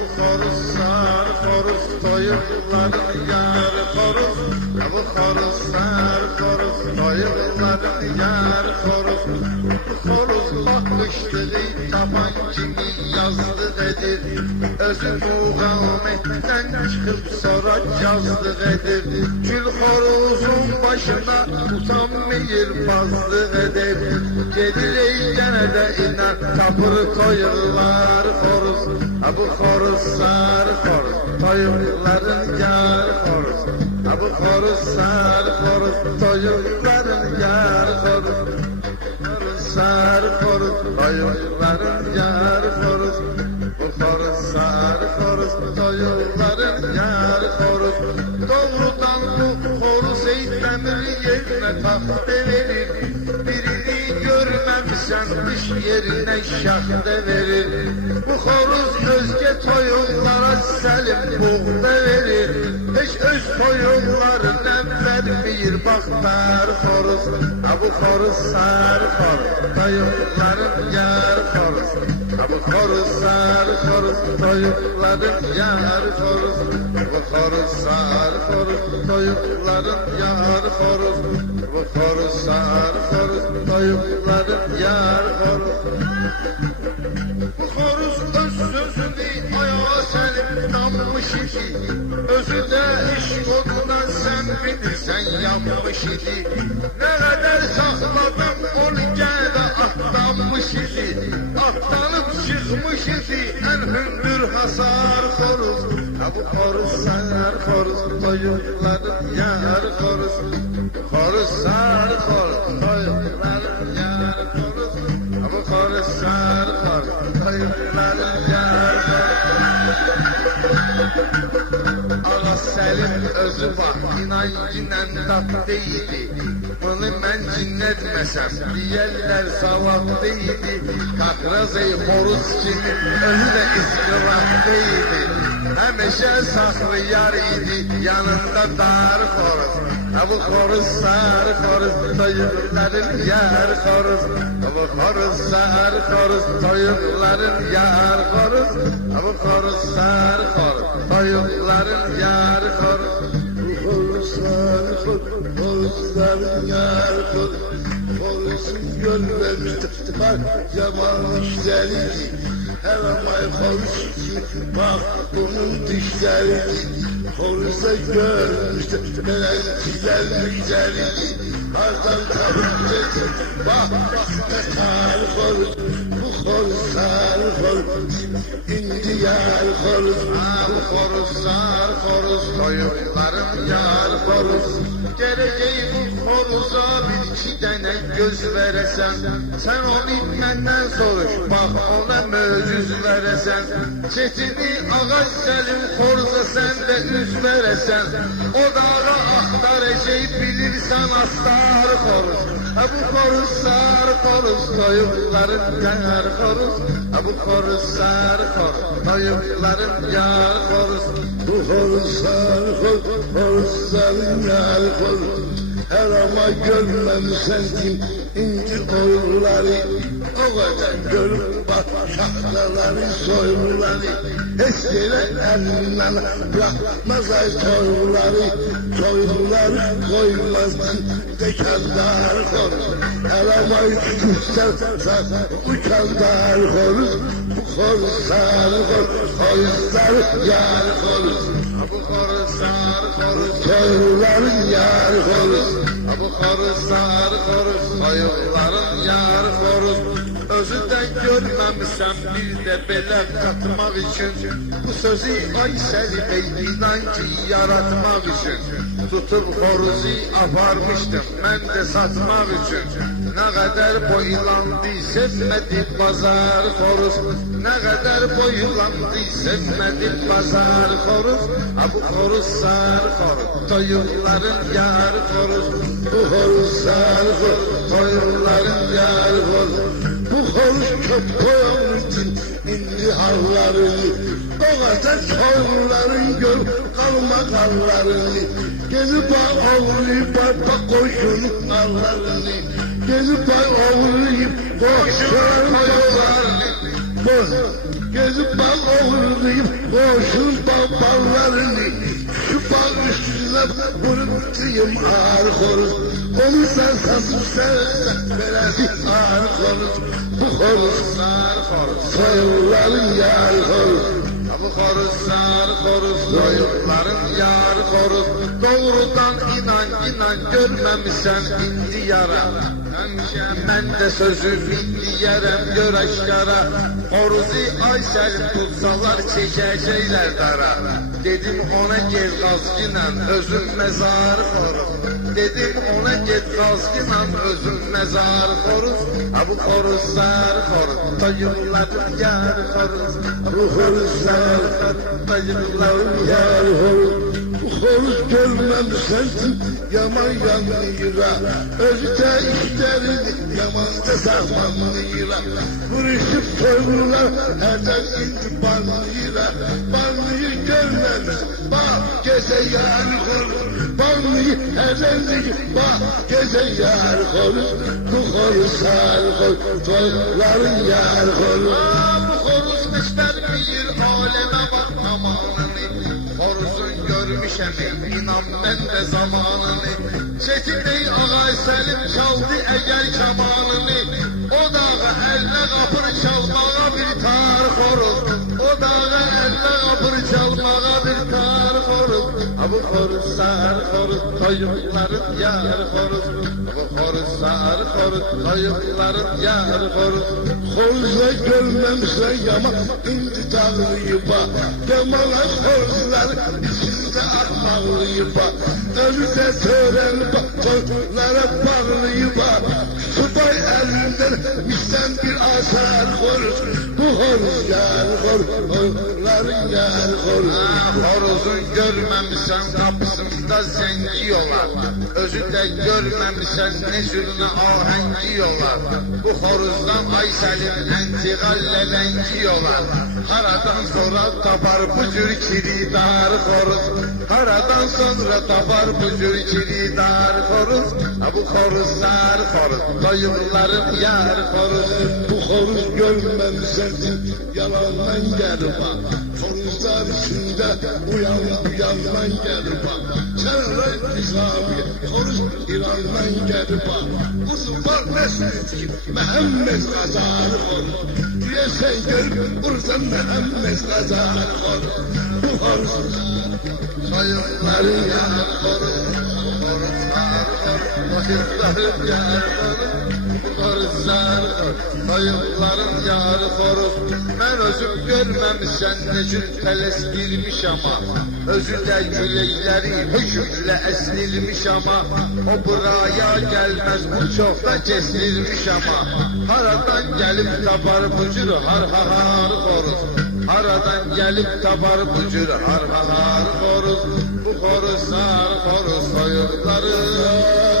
Bu xoruz sar xoruz toyuqların yar xoruz. Bu xoruz sar xoruz toyuqların yar xoruz. Bu xoruz bakışlığı tapan kimi yazlık edir. Özü muğametten çıkıp sonra yazlık edir. Gül xoruzun başına utanmayır bazlık eder. Gelir gene de iner tapır toyuqlar xoruz. Bu xoruz sar xoruz toyuqların yar xoruz. Bu xoruz sar xoruz toyuqların yar xoruz. Xoruz sar xoruz toyuqların yar xoruz. Bu xoruz sar xoruz toyuqların yar xoruz. Doğrudan bu xoruz eğitimli yerine taxt verir. Birini görmemişsen dış yerine şahde verir. Bu xoruz özge toyuqlara səlim buğda verir. Heç öz toyuqlarına vermeyir baxtar xoruz. Bu xoruz sar xoruz toyuqların yar xoruz. Bu xoruz sar xoruz toyuqların yar xoruz. Bu xoruz sar xoruz toyuqların yar xoruz. Bu xoruz sar xoruz toyuqların yar xoruz. Bu xoruz öz sözünü ayağa səlib dammış idi. Özü də iş oduna sən bilirsən yanmış idi. Nə qədər saxladım onu gələ atlanmış idi. Atlanıb çıxmış idi ən hündür hasar xoruz. Bu xoruz sar xoruz toyuqların yar xoruz. Xoruz sar xoruz toyuqların yar xoruz. Bu xoruz sar xoruz toyuqların yar xoruz. Ağa Səlim özü var, inancıyla tatlı idi. Bunu mən cinlətməsəm, deyərlər savadlı idi. Kakrazey xoruz kimi özü də isqıratlı idi. Həmişə saxlayar idi yanında dar xoruz. Bu xoruz sar xoruz toyuqların yar xoruz. Bu xoruz sar xoruz toyuqların yar xoruz. Bu xoruz sar xoruz toyuqların yar xoruz. Bu xoruz sar xoruz toyuqların yar xoruz. Xoruzun görməmişdir bak yaman işləri. Her amay xoruz ki bak bunun dişləri. Xoruza görmüştür güzellikleri. Hardan kabul bak ne sar xoruz. Bu xoruz sar xoruz indi yar xoruz. Bu xoruz sar xoruz toyuqların yar xoruz. Gereceği bu xoruza bir iki tane göz veresen. Sen onu benden soruş bak ona möcüz veresen. Çetini ağaç Səlim xoruza sen de üz veresen. O dağı axtaracaq bilirsən astar xoruz. Bu xoruz sar xoruz toyuqların yar xoruz. Bu xoruz sar xoruz toyuqların yar xoruz. Bu xoruz sar xoruz xoruzların yar xoruz. Her ama görmemişsen kim inci toyuqları. O kadar görüp bak şahtaların soyuqları. Heç yerə əlindən bırakmaz ay toyuqları. Toyuqları koymazdan dekandar xoruz. Her ama uçsan uçandar xoruz. Bu xoruz sar xoruz toyuqları yar xoruz. Bu xoruz sar xoruz toyuqların yar xoruz. Bu xoruz sar xoruz toyuqların yar xoruz. Özünden görmemişsem bir de belə katmaq için. Bu sözü ay Səlimey inancı yaratmaq için. Tutup xoruzu aparmışdım mən de satmaq için. Ne kadar boylandı sevmedi pazar xoruz. Ne kadar boylandı sevmedi pazar xoruz. Bu xoruz sar xoruz toyuqların yar xoruz. Bu xoruz sar xoruz toyuqların yar xoruz. Bu xoruz çok koyamıydın indi hallarını. O kadar toyuqların gör kalma kallarını. Gelip ağlayıp bak koşunun hallarını. Gelip ağlayıp koşunun hallarını. boz. Gezip bal oğurlayıp koşun ballarını. Şu bal üstüne vurutayım ağır horuz. Onu sen satıp sevsen beledi ağır horuz. Bu horuz ağır horuz. Soyulların yar horuz. Bu horuz ağır horuz. Soyulların yar horuz. Doğrudan inan görmemişsen indi yara. Ben de sözü diyerem gör aşkara. Horuzi Aysel'im tutsalar çekecekler dara. Dedim ona gel gazgınan özüm mezar horuz. Dedim ona gel gazgınan özüm mezar horuz. Ha bu horuzlar horuz. Dayımların yar horuz. Bu horuzlar dayımların yar horuz. Bu horuz görmemişsin yaman yanlıyla. Özü de işlerini yaman da zamanlıyla. Vuruşup soyurlar herden indi banlıyla. Banlıyı görmemiş bak geze yar horuz. Banlıyı herden indi bak geze yar horuz. Bu horuzlar horuz. Soyurların yar horuz. Bu horuz ister bir aleme bak amanını. Horuzun görmüşem inan ben de zamanını. Çetin Bey Ağay Selim çaldı eğer kamanını. O dağı eline kapır çalmağa bir tar horuz. O dağı eline kapır çalmağa bir tar horuz. Bu horuz sar horuz koyunların yar horuz. Bu horuz sar horuz koyunların yar horuz. Horuzla görmemişler yaman indi dağlıyı bak. Yamalan horuzlar içinde akmağlıyı bak. Önünde tören bak koyunlara bağlıyı bak. Subay elinden mislen bir asar horuz. Bu horuz yar horuz. Horuzların yar horuz. Horuzun görmemişsen kapısında zenci yolar. Özü de görmemişsen ne sürüne ahengi yolar. Bu horuzdan Aysel'in entigalle lengi yolar. Haradan sonra tapar bu cür kiridar horuz. Haradan sonra tapar bu cür kiridar horuz. Bu horuzlar horuz. Dayımların yar horuz. Bu horuz görmemişsen yalandan gelir bak. Horuzlar içinde uyanman gelir bak. Çevre nizami horuz İran'dan gelir bak. Uzun var mesleği Mehmet Gazali horuz. Diye sen gör buradan Mehmet Gazali horuz. Bu horuz sayıkların yar horuz. Horuzlar horuz. Sayıkların yar horuz. Horuzlar horuz. Sayıkların yar horuz. Ben özüm görmemişsen ne cür teles girmiş ama. Özü de güleyleri hükümle esnilmiş ama. O buraya gelmez bu çoktan kesilmiş ama. Haradan gelip tapar bu cür har har horuz. Haradan gelip tapar bu cür har har horuz. Bu horuzlar horuz soyukları